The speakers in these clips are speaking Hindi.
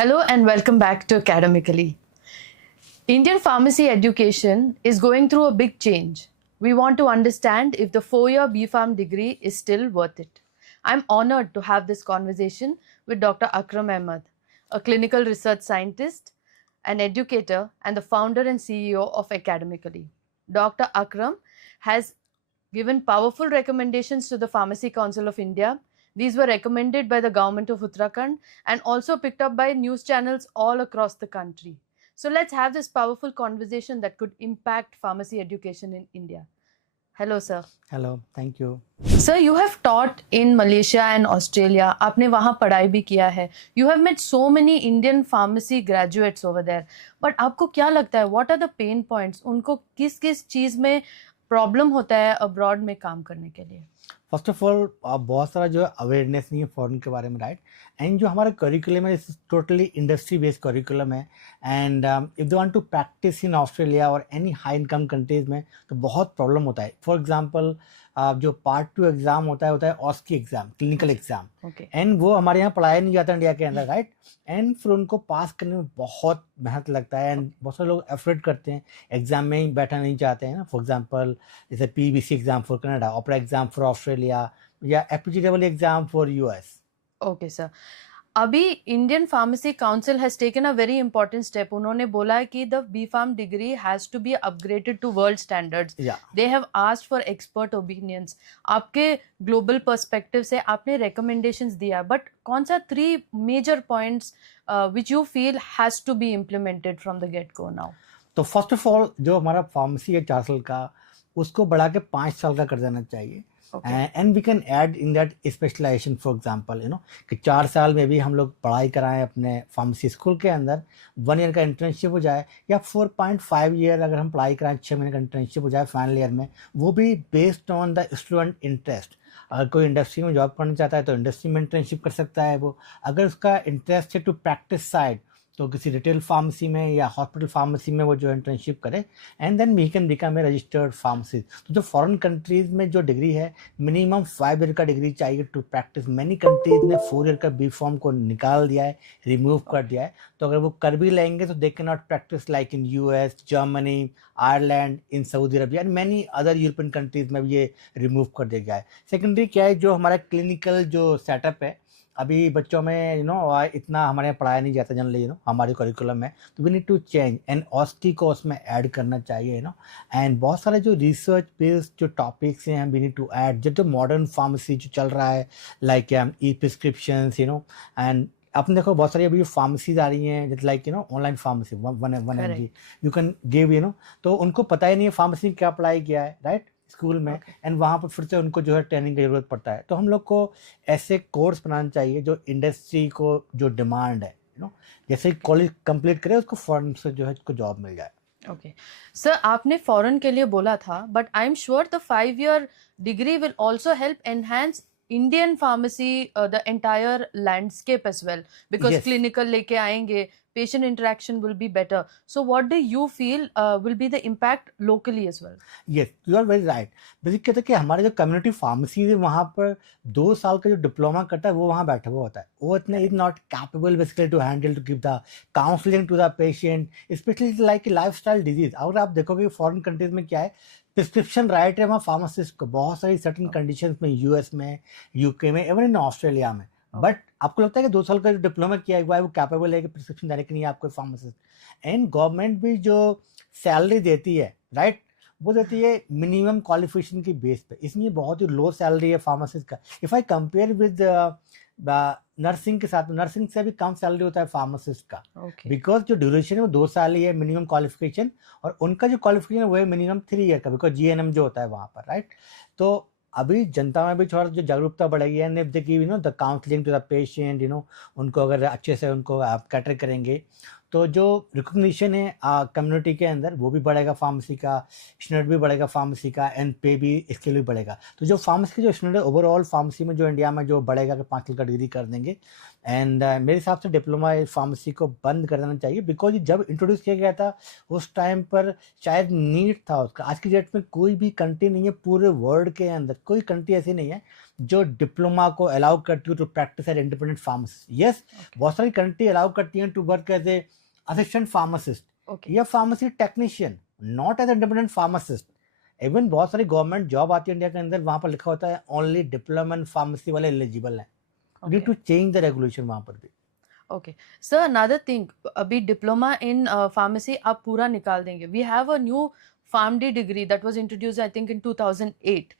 Hello and welcome back to Academically. Indian pharmacy education is going through a big change. We want to understand if the 4-year BPharm degree is still worth it. I'm honored to have this conversation with Dr. Akram Ahmed, a clinical research scientist, an educator, and the founder and CEO of Academically. Dr. Akram has given powerful recommendations to the Pharmacy Council of India. These were recommended by the government of Uttarakhand and also picked up by news channels all across the country. So let's have this powerful conversation that could impact pharmacy education in India. Hello, sir. Hello, thank you. Sir, you have taught in Malaysia and Australia. आपने वहाँ पढ़ाई भी किया है. You have met so many Indian pharmacy graduates over there. But आपको क्या लगता है? What are the pain points? उनको किस किस चीज़ में प्रॉब्लम होता है अब्रॉड में काम करने के लिए? फर्स्ट ऑफ ऑल बहुत सारा जो है अवेयरनेस नहीं है फॉरेन के बारे में, राइट. एंड जो हमारा करिकुलम है टोटली इंडस्ट्री बेस्ड करिकुलम है. And if they want to practice in Australia और एनी हाई इनकम कंट्रीज में तो बहुत प्रॉब्लम होता है. फॉर एग्जांपल जो पार्ट 2 एग्जाम होता है OSCE exam, clinical exam. And वो हमारे यहाँ पढ़ाया नहीं जाता इंडिया के अंदर, राइट. एंड फिर उनको पास करने में बहुत मेहनत लगता है एंड बहुत सारे लोग एफर्ट करते हैं, एग्जाम में ही बैठना नहीं चाहते हैं ना. फॉर एग्जांपल जैसे PBC exam for Canada, OPRA exam for Australia या APGW exam for US. Okay sir. अभी Indian pharmacy council has taken a very important step. उन्होंने बोला है कि the B Pharm degree has to be upgraded to world standards. They have asked for expert opinions. आपके ग्लोबल पर्सपेक्टिव से आपने रिकमेंडेशंस दिया, बट कौन सा 3 major points which you feel has to be implemented from the get go now? तो फर्स्ट ऑफ ऑल जो हमारा फार्मेसी है 4 साल का, उसको बढ़ा के 5 साल का कर देना चाहिए. And we can add in that specialization. For example कि 4 साल में भी हम लोग पढ़ाई कराएं अपने फार्मेसी स्कूल के अंदर, 1 ईयर का इंटर्नशिप हो जाए, या 4.5 ईयर अगर हम पढ़ाई कराएं, 6 महीने का इंटर्नशिप हो जाए फाइनल ईयर में, वो भी based on the student interest. अगर कोई इंडस्ट्री में जॉब करना चाहता है तो इंडस्ट्री में इंटर्नशिप कर सकता है वो. अगर उसका इंटरेस्ट है टू प्रैक्टिस साइड तो किसी रिटेल फार्मेसी में या हॉस्पिटल फार्मेसी में वो जो इंटर्नशिप करे, and then we can become a registered pharmacist. तो जो फॉरेन कंट्रीज में जो डिग्री है मिनिमम 5 ईयर का डिग्री चाहिए टू प्रैक्टिस. मैनी कंट्रीज ने 4 ईयर का बी फॉर्म को निकाल दिया है, रिमूव कर दिया है. तो अगर वो कर भी लेंगे तो they can not practice like in US, Germany, Ireland, in Saudi Arabia and many other European countries में भी ये रिमूव कर दिया गया है. सेकेंडरी क्या है, जो हमारा क्लिनिकल जो सेटअप है अभी बच्चों में इतना हमारे यहाँ पढ़ाया नहीं जाता जनरली हमारे करिकुलम में. तो we need to change and OSCE को उसमें ऐड करना चाहिए. एंड बहुत सारे जो रिसर्च बेस्ड जो टॉपिक्स हैं वी नीड टू ऐड. जो मॉडर्न फार्मेसी जो चल रहा है लाइक ई प्रिस्क्रिप्शंस एंड आपने देखो बहुत सारी अभी फार्मेसीज आ रही हैं जैसे like online pharmacy 1 mg you can give तो उनको पता ही नहीं है फार्मेसी क्या पढ़ाई किया है, राइट, स्कूल में. एंड वहाँ पर फिर से उनको जो है ट्रेनिंग की जरूरत पड़ता है. तो हम लोग को ऐसे कोर्स बनाना चाहिए जो इंडस्ट्री को जो डिमांड है जैसे ही कॉलेज कंप्लीट करे उसको फॉरेन से जो है उसको जॉब मिल जाए. ओके सर, आपने फॉरेन के लिए बोला था, but I am sure the 5-year degree will also help enhance Indian pharmacy, the entire landscape as well, because Yes. clinical लेके आएंगे, patient interaction will be better. So what do you feel will be the impact locally as well? Yes, you are very right. Basic कहते हैं कि हमारे जो कम्युनिटी फार्मेसी है वहाँ पर 2 साल का जो डिप्लोमा करता है वो वहाँ बैठा हुआ होता है. वो इतने is not capable basically to handle to give the counselling to the patient, specially like lifestyle disease. अगर आप देखोगे फॉरेन कंट्रीज में क्या है, प्रिस्क्रिप्शन राइट है वहाँ फार्मासिस्ट को बहुत सारी सर्टन कंडीशंस में, यूएस में, यूके में, इवन इन ऑस्ट्रेलिया में. बट आपको लगता है कि 2 साल का जो डिप्लोमा किया है वो कैपेबल है कि प्रिस्क्रिप्शन देने के लिए आपको फार्मासिस्ट. एंड गवर्नमेंट भी जो सैलरी देती है, राइट, वो देती है मिनिमम क्वालिफिकेशन की बेस पे, इसलिए बहुत ही लो सैलरी है फार्मासिस्ट का. If I compare with nursing के साथ, नर्सिंग से भी कम सैलरी होता है फार्मासिस्ट का, बिकॉज जो ड्यूरेशन है वो 2 साल ही है मिनिमम क्वालिफिकेशन, और उनका जो क्वालिफिकेशन है वो है मिनिमम 3 ईयर का, बिकॉज जीएनएम जो होता है वहाँ पर, राइट. तो अभी जनता में भी थोड़ा जो जागरूकता बढ़ेगी and if they give the counselling to the patient उनको अगर अच्छे से उनको आप कैटर करेंगे तो जो रिकॉग्निशन है कम्युनिटी के अंदर वो भी बढ़ेगा, फार्मेसी का स्टैंडर्ड भी बढ़ेगा फार्मेसी का, एंड पे भी इसके लिए बढ़ेगा. तो जो फार्मेसी का जो स्टैंडर्ड ओवरऑल फार्मेसी में जो इंडिया में जो बढ़ेगा कि 5 साल का डिग्री कर देंगे. एंड मेरे हिसाब से डिप्लोमा फार्मेसी को बंद कर देना चाहिए, बिकॉज जब इंट्रोड्यूस किया गया था उस टाइम पर शायद नीड था उसका. आज की डेट में कोई भी कंट्री नहीं है पूरे वर्ल्ड के अंदर, कोई कंट्री ऐसी नहीं है जो डिप्लोमा को अलाउ करती है to practice as independent pharmacist. Yes, बहुत सारी कंट्री अलाउ करती हैं to work as a assistant pharmacist Okay. या pharmacy technician, not as independent pharmacist. Even बहुत सारी गवर्नमेंट जॉब आती है इंडिया के अंदर, वहां पर लिखा होता है ओनली डिप्लोमा इन फार्मेसी वाले एलिजिबल हैं. Need to change the regulation वहां पर भी. ओके सर, अनदर थिंग, अभी डिप्लोमा इन फार्मेसी आप पूरा निकाल देंगे. We have a new PharmD degree that was introduced, I think, in 2008.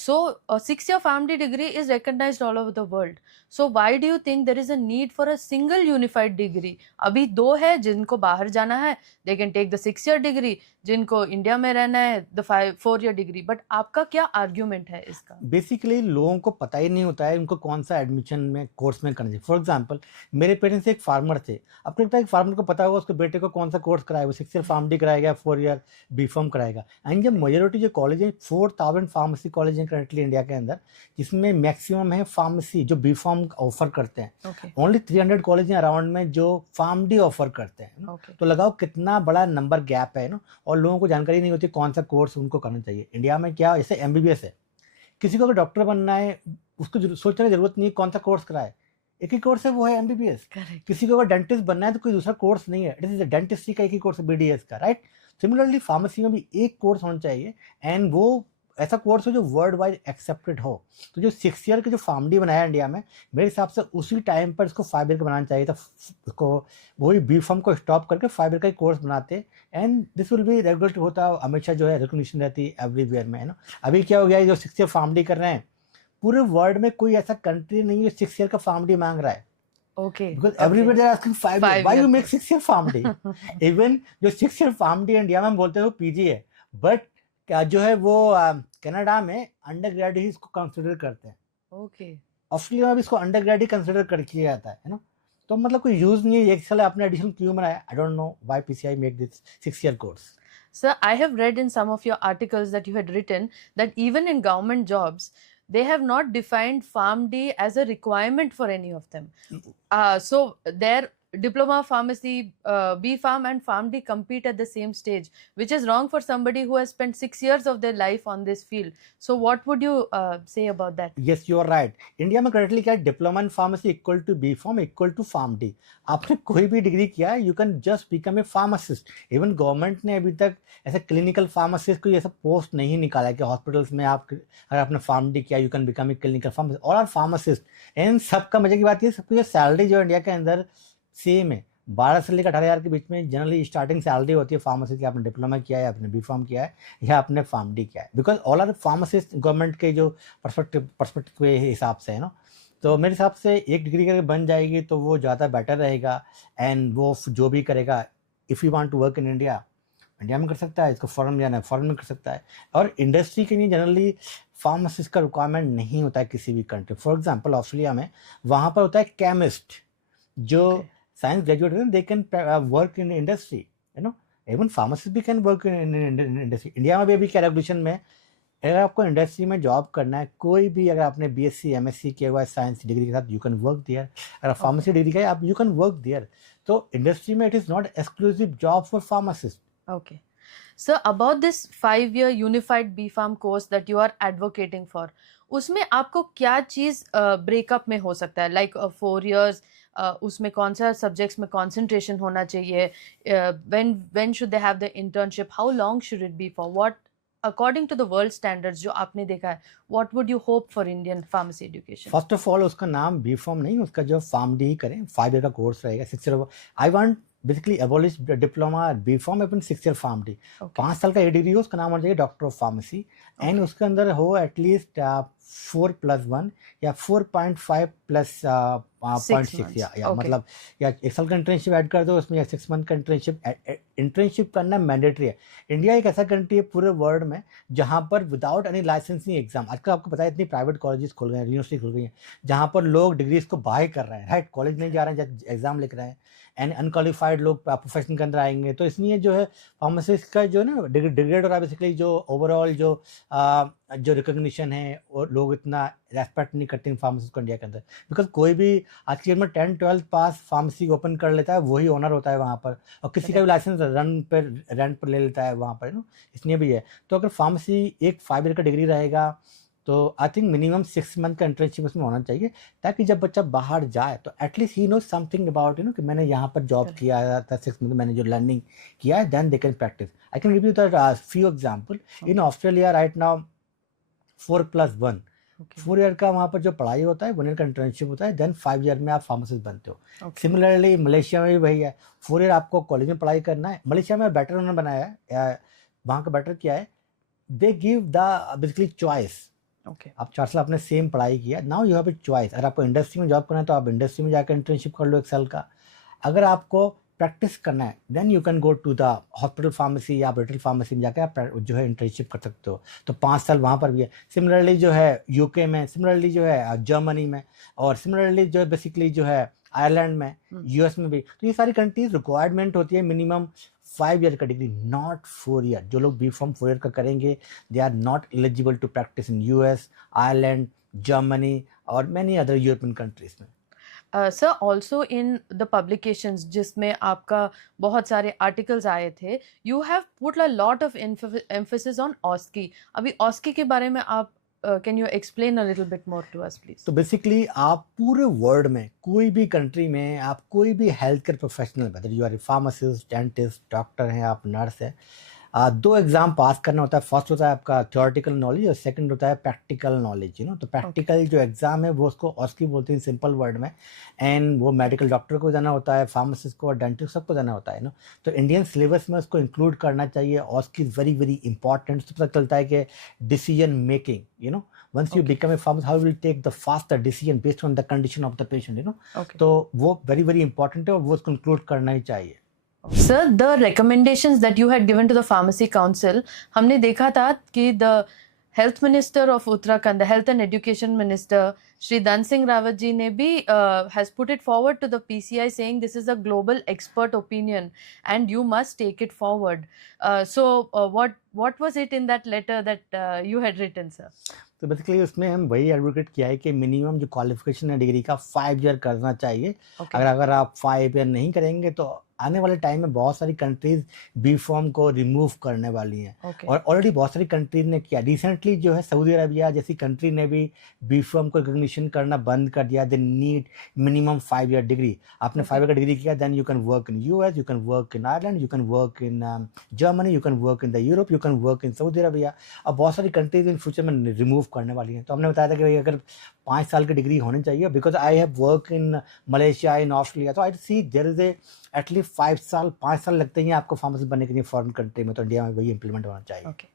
So a 6-year PharmD degree is recognized all over the world. So why do you think there is a need for a single unified degree? अभी दो है, जिनको बाहर जाना है they can take the 6-year degree, जिनको इंडिया में रहना है the 4-year degree. बट आपका क्या आर्ग्यूमेंट है इसका? बेसिकली लोगों को पता ही नहीं होता है उनको कौन सा एडमिशन में कोर्स में करना चाहिए. फॉर एग्जांपल, मेरे पेरेंट्स एक फार्मर थे. आपको लगता है एक फार्मर को पता होगा उसके बेटे को कौन सा कोर्स कराएगा, वो 6 ईयर फार्मडी कराएगा, 4 ईयर B.Pharm कराएगा. एंड जब मेजोरिटी जो कॉलेज है, 4000 फार्मेसी कॉलेज हैं करंटली इंडिया के अंदर, जिसमें मैक्सिमम है फार्मेसी जो B.Pharm ऑफर करते हैं. ओनली 300 कॉलेज हैं अराउंड में जो फार्मडी ऑफर करते हैं. तो लगाओ कितना बड़ा नंबर गैप है ना. और लोगों को जानकारी नहीं होती कौन सा कोर्स उनको करना चाहिए. इंडिया में क्या, जैसे MBBS है, किसी को अगर डॉक्टर बनना है उसको सोचने की जरूरत नहीं है कौन सा कोर्स कराए, एक ही कोर्स है, वो है MBBS. किसी को अगर डेंटिस्ट बनना है तो कोई दूसरा कोर्स नहीं है, इट इज डेंटिस्ट्री का एक ही कोर्स है, BDS का, राइट. सिमिलरली फार्मेसी में भी एक कोर्स होना चाहिए, एंड वो ऐसा कोर्स हो जो वर्ल्ड वाइड एक्सेप्टेड हो. तो जो 6 ईयर के जो फार्मडी बनाया इंडिया में, मेरे हिसाब से उसी टाइम पर इसको 5 ईयर का बनाना चाहिए था. उसको वही B.Pharm को स्टॉप करके 5 ईयर का कोर्स बनाते, and this will be regulated होता. हमेशा जो है रिकॉग्निशन रहती है एवरीवेयर में, है ना. अभी क्या हो गया है, जो 6 ईयर फार्मडी कर रहे हैं, पूरे वर्ल्ड में कोई ऐसा कंट्री नहीं है 6 ईयर का फार्मडी मांग रहा है. Okay. Because everywhere they are asking 5 years. Why you make 6 year PharmD? Even जो 6 year PharmD इंडिया में हम बोलते हैं वो PG है, बट क्या जो है वो कनाडा में अंडर ग्रेड ही इसको कंसिडर करते हैं. Okay. ऑस्ट्रेलिया में भी इसको अंडर ग्रेड ही कंसिडर कर किया जाता है ना. तो मतलब कोई यूज नहीं है. एक साल आपने एडिशन क्यों बनाया, I don't know why PCI make this 6 year course. Sir, I have read in some of your articles that you had written that even in government jobs, they have not defined PharmD as a requirement for any of them. So their diploma pharmacy, B.Pharm and PharmD compete at the same stage, which is wrong for somebody who has spent 6 years of their life on this field. So what would you say about that? Yes, you are right. India में करंटली क्या है, diploma in pharmacy equal to B.Pharm equal to PharmD. आपने कोई भी डिग्री किया है, you can just become a pharmacist. Even government ने अभी तक ऐसा क्लिनिकल फार्मासिस्ट कोई ऐसा पोस्ट नहीं निकाला है कि हॉस्पिटल्स में आप अगर आपने फार्मडी किया you can become a clinical pharmacist. और आर फार्मासिस्ट. एंड सबका मजे की बात ये, सबकी सैलरी जो इंडिया के अंदर सेम है. 12 से लेकर 18,000 के बीच में जनरली स्टार्टिंग सैलरी होती है फार्मेसी की. आपने डिप्लोमा किया है, आपने B.Pharm किया है, या आपने फार्मडी किया है. Because all are pharmacist government के जो पर्सपेक्टिव के हिसाब से है ना. तो मेरे हिसाब से एक डिग्री करके बन जाएगी तो वो ज़्यादा बेटर रहेगा. एंड वो जो भी करेगा, if you want to work in India, India में कर सकता है. इसको फॉरेन जाना है, फॉरेन में कर सकता है. और इंडस्ट्री के लिए जनरली फार्मासिस्ट का रिक्वायरमेंट नहीं होता है किसी भी कंट्री. फॉर एग्जांपल ऑस्ट्रेलिया में वहाँ पर होता है केमिस्ट, जो साइंस ग्रेजुएट हैं, they can work in industry, you know. Even pharmacist भी can work in industry. India में भी अभी क्या रेगुलेशन में, अगर आपको इंडस्ट्री में जॉब करना है, कोई भी अगर आपने BSc MSc किया हुआ है साइंस डिग्री के साथ, यू कैन वर्क देयर. अगर आप फार्मेसी डिग्री का है, आप यू कैन वर्क देयर. तो इंडस्ट्री में it is not exclusive job for pharmacist. Okay. So about this 5-year unified B.Pharm course that you are advocating for, उसमें आपको क्या चीज़ ब्रेकअप में हो सकता है, लाइक 4 years, उसमें कौन सा सब्जेक्ट्स में कंसंट्रेशन होना चाहिए, when should they have the internship, how long should it be for, what according to the world standards जो आपने देखा है, what would you hope for Indian pharmacy education? First of all उसका नाम B.Pharm नहीं, उसका जो फार्मडी ही करें. 5 ईयर का कोर्स रहेगा. 6 year. I want basically abolish diploma B.Pharm upon 6 year PharmD. 5 साल का ये डिग्री हो, उसका नाम होना चाहिए डॉक्टर ऑफ फार्मेसी. एंड उसके अंदर हो एटलीस्ट 4+1 या 4.5 प्लस 0.6 या मतलब या 1 साल का इंटर्नशिप ऐड कर दो उसमें, या 6 मंथ का इंटर्नशिप करना मैंडेटरी है. इंडिया एक ऐसा कंट्री है पूरे वर्ल्ड में जहाँ पर विदाउट एनी लाइसेंसिंग एग्जाम, आजकल आपको पता है इतनी प्राइवेट कॉलेजेस खुल गए हैं, यूनिवर्सिटी खुल गई हैं, जहाँ पर लोग डिग्रीज को बाय कर रहे हैं, राइट. कॉलेज नहीं जा रहे हैं, एग्जाम लिख रहे हैं. एंड अनक्वालिफाइड लोग प्रोफेशन के अंदर आएंगे. तो इसलिए जो है फार्मासिस्ट का जो ना डिग्रेड हो रहा है. बेसिकली जो ओवरऑल जो रिकॉग्निशन है, और लोग इतना रेस्पेक्ट नहीं करते हैं फार्मेसिस्ट को इंडिया के अंदर. बिकॉज कोई भी आज की डेट में 10-12 पास फार्मेसी ओपन कर लेता है, वही ओनर होता है वहाँ पर, और किसी का भी लाइसेंस रेंट पर ले लेता है वहाँ पर, इसलिए भी है. तो अगर फार्मेसी एक 5 ईयर का डिग्री रहेगा, तो आई थिंक मिनिमम 6 मंथ का इंटर्नशिप उसमें होना चाहिए, ताकि जब बच्चा बाहर जाए तो at least he know something about कि मैंने यहाँ पर जॉब Correct. किया था 6 मंथ, मैंने जो लर्निंग किया है, then they can practice. I can give you the few example. In Australia right now 4+1 Okay. 4 year का वहाँ पर जो पढ़ाई होता है, 1 ईयर का इंटर्नशिप होता है, देन 5 ईयर में आप फार्मासिस्ट बनते हो. Okay. सिमिलरली मलेशिया में भी वही है. 4 ईयर आपको कॉलेज में पढ़ाई करना है. मलेशिया में बेटर उन्होंने बनाया है, वहाँ का बेटर क्या है, दे give the basically choice. Okay. आप 4 साल आपने सेम पढ़ाई किया, now you have a choice. अगर आपको इंडस्ट्री में जॉब करना है तो आप इंडस्ट्री में जाकर इंटर्नशिप कर लो 1 साल का. अगर आपको प्रैक्टिस करना है, then you can go to the hospital pharmacy या रिटेल फार्मेसी में जाकर आप जो है इंटर्नशिप कर सकते हो. तो 5 साल वहाँ पर भी है. सिमिलरली जो है यूके में, सिमिलरली जो है जर्मनी में, और सिमिलरली जो है बेसिकली जो है आयरलैंड में, यूएस में भी. तो ये सारी कंट्रीज रिक्वायरमेंट होती है मिनिमम 5 ईयर का डिग्री, नॉट 4 ईयर. जो लोग बी फॉर्म 4 ईयर का करेंगे, they are not eligible to practice in US, Ireland, Germany और मैनी अदर यूरोपियन कंट्रीज में. Sir also in the publications जिसमें आपका बहुत सारे आर्टिकल्स आए थे, you have put a lot of emphasis on OSCE. अभी ऑस्की के बारे में आप can you explain a little bit more to us please. तो बेसिकली आप पूरे वर्ल्ड में कोई भी कंट्री में आप कोई भी health care professional, whether you are a pharmacist, dentist, doctor हैं, आप नर्स है, 2 एग्जाम पास करना होता है. फर्स्ट होता है आपका थ्योरेटिकल नॉलेज और सेकंड होता है प्रैक्टिकल नॉलेज. तो प्रैक्टिकल जो एग्जाम है वो उसको ऑस्की बोलते हैं सिंपल वर्ड में. एंड वो मेडिकल डॉक्टर को जाना होता है, फार्मासिस्ट को और डेंटिस्ट सबको जाना होता है. तो इंडियन सिलेबस में उसको इंक्लूड करना चाहिए. ऑस्की इज वेरी वेरी इंपॉर्टेंट. तो पता चलता है कि decision making, once you become a pharmacist, how you will take the faster decision based on the condition of the patient. Okay. तो वो very very important है और वो उसको include करना ही चाहिए. Sir, the recommendations that you had given to the Pharmacy Council, हमने देखा था कि the Health Minister of Uttarakhand, the Health and Education Minister, Shri Dhan Singh Rawat ji ने भी has put it forward to the PCI saying this is a global expert opinion and you must take it forward. So what was it in that letter that you had written, sir? तो बेसिकली उसमें हम वही एडवोकेट किया है कि मिनिमम जो क्वालिफिकेशन है डिग्री का 5 ईयर करना चाहिए. Okay. अगर आप 5 ईयर नहीं करेंगे तो आने वाले टाइम में बहुत सारी कंट्रीज बी फॉर्म को रिमूव करने वाली हैं. Okay. और ऑलरेडी बहुत सारी कंट्रीज ने किया. रिसेंटली जो है सऊदी अरबिया जैसी कंट्री ने भी बी फॉर्म को रिकग्निशन करना बंद कर दिया. They need minimum 5 year degree. आपने 5 ईयर का डिग्री किया, then you can work in US, you can work in Ireland, you can work in Germany, you can work in the Europe, you can work in Saudi Arabia. अब बहुत सारी कंट्रीज इन फ्यूचर में रिमूव करने वाली हैं. तो हमने बताया था कि भाई अगर 5 साल की डिग्री होनी चाहिए, because I have work in Malaysia, in Australia, तो आई सी देयर इज ए एटलीस्ट 5 साल लगते हैं आपको फार्मासिस्ट बनने के लिए फॉरेन कंट्री में. तो इंडिया में वही इम्प्लीमेंट होना चाहिए. Okay.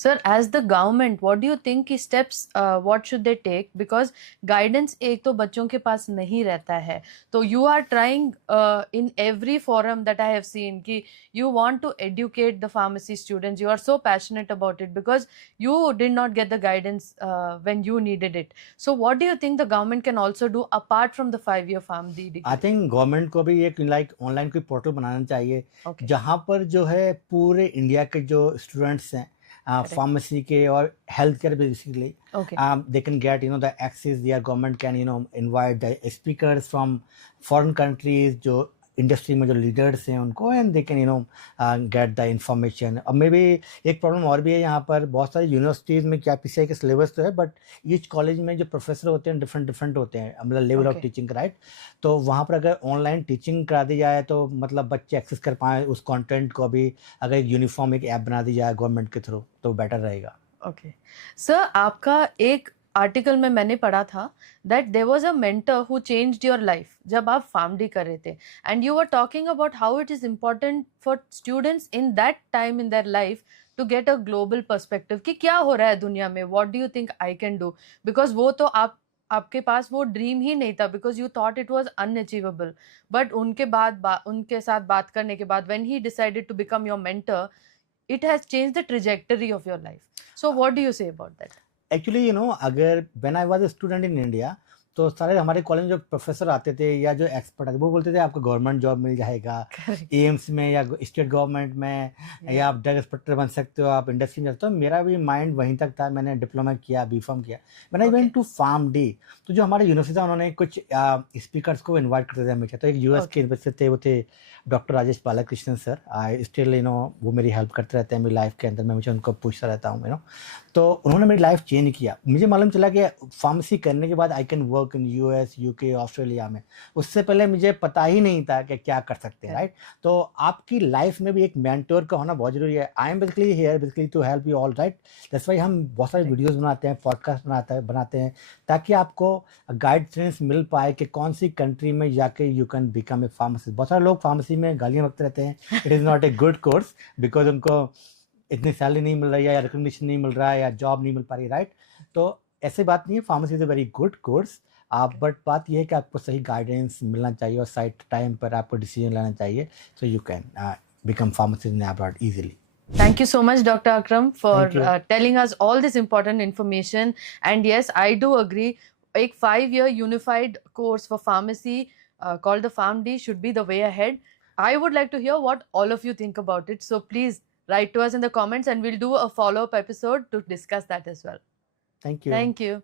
Sir, as the government, what do you think की steps what should they take? Because guidance एक तो बच्चों के पास नहीं रहता है. तो you are trying in every forum that I have seen कि you want to educate the pharmacy students. You are so passionate about it because you did not get the guidance when you needed it. So what do you think the government can also do apart from the 5-year PharmD degree? I think government को भी एक ऑनलाइन कोई पोर्टल बनाना चाहिए. Okay. जहाँ पर जो है पूरे इंडिया के जो स्टूडेंट्स हैं फार्मेसी के और health care basically, Okay. they can get the access. their government can invite the speakers from foreign countries जो इंडस्ट्री में जो लीडर्स हैं उनको, and they can get the information. अब मे बी एक प्रॉब्लम और भी है यहाँ पर, बहुत सारी यूनिवर्सिटीज़ में क्या पीसीआई के सिलेबस तो है, बट ईच कॉलेज में जो प्रोफेसर होते हैं डिफरेंट होते हैं, मतलब level of Okay. Teaching, right. तो वहाँ पर अगर ऑनलाइन टीचिंग करा दी जाए तो मतलब बच्चे एक्सेस कर पाएँ उस कंटेंट को भी. अगर एक यूनिफॉर्म एक ऐप बना दी जाए गवर्नमेंट के थ्रू तो बेटर रहेगा. ओके सर, आपका एक आर्टिकल में मैंने पढ़ा था that there was a mentor who changed your life जब आप फार्मडी कर रहे थे, and you were talking about how it is important for students in that time in their life to get a global perspective कि क्या हो रहा है दुनिया में, what do you think I can do. Because वो तो आपके पास वो ड्रीम ही नहीं था because you thought it was unachievable. But उनके बाद उनके साथ बात करने के बाद when he decided to become your mentor, it has changed the trajectory of your life. So what do you say about that? Actually अगर when I was a student in India, तो सारे हमारे कॉलेज में जो प्रोफेसर आते थे या जो एक्सपर्ट आते वो बोलते थे आपको गवर्नमेंट जॉब मिल जाएगा Correct. एम्स में या स्टेट गवर्नमेंट में, या आप ड्रग इंस्पेक्टर बन सकते हो, आप इंडस्ट्री में जा सकते हो। मेरा भी माइंड वहीं तक था, मैंने डिप्लोमा किया, बीफार्म किया। Man I Okay. Went to Pharm D, तो जो हमारे यूनिवर्सिटी था उन्होंने कुछ स्पीकर्स को इन्वाइट करते थे हमेशा। तो एक यूएस के Okay. यूनिवर्सिटी थे, वो थे doctor Rajesh Balakrishnan sir. I still वो मेरी हेल्प करते रहते हैं मेरी लाइफ के अंदर, मैं हमेशा उनको पूछता रहता हूँ। तो उन्होंने मेरी लाइफ चेंज किया। मुझे मालूम चला कि फार्मेसी करने के बाद I can work in US, UK, Australia में। उससे पहले मुझे पता ही नहीं था कि क्या कर सकते हैं, राइट। तो आपकी लाइफ में भी एक मेंटोर का होना बहुत जरूरी है। I am basically here basically to help you all, right. That's why हम बहुत सारे वीडियोस बनाते हैं, पॉडकास्ट बनाते हैं ताकि आपको गाइडेंस मिल पाए कि कौन सी कंट्री में जाके you can become a pharmacist. बहुत सारे लोग फार्मेसी में गालियाँ बकते रहते हैं, it is not a good course because उनको इतनी सैलरी नहीं मिल रही है या रिकग्निशन नहीं मिल रहा है या जॉब नहीं मिल पा रही, राइट। तो ऐसी बात नहीं है, pharmacy is a very good course. आप बट बात यह है कि आपको सही गाइडेंस मिलना चाहिए और साइट टाइम पर आपको डिसीजन लेना चाहिए, so you can become pharmacist in abroad easily. Thank you so much, Dr. Akram, for Thank you. telling us all this important information. And yes, I do agree. A 5-year unified course for pharmacy called the PharmD should be the way ahead. I would like to hear what all of you think about it. So please write to us in the comments and we'll do a follow-up episode to discuss that as well. Thank you. Thank you.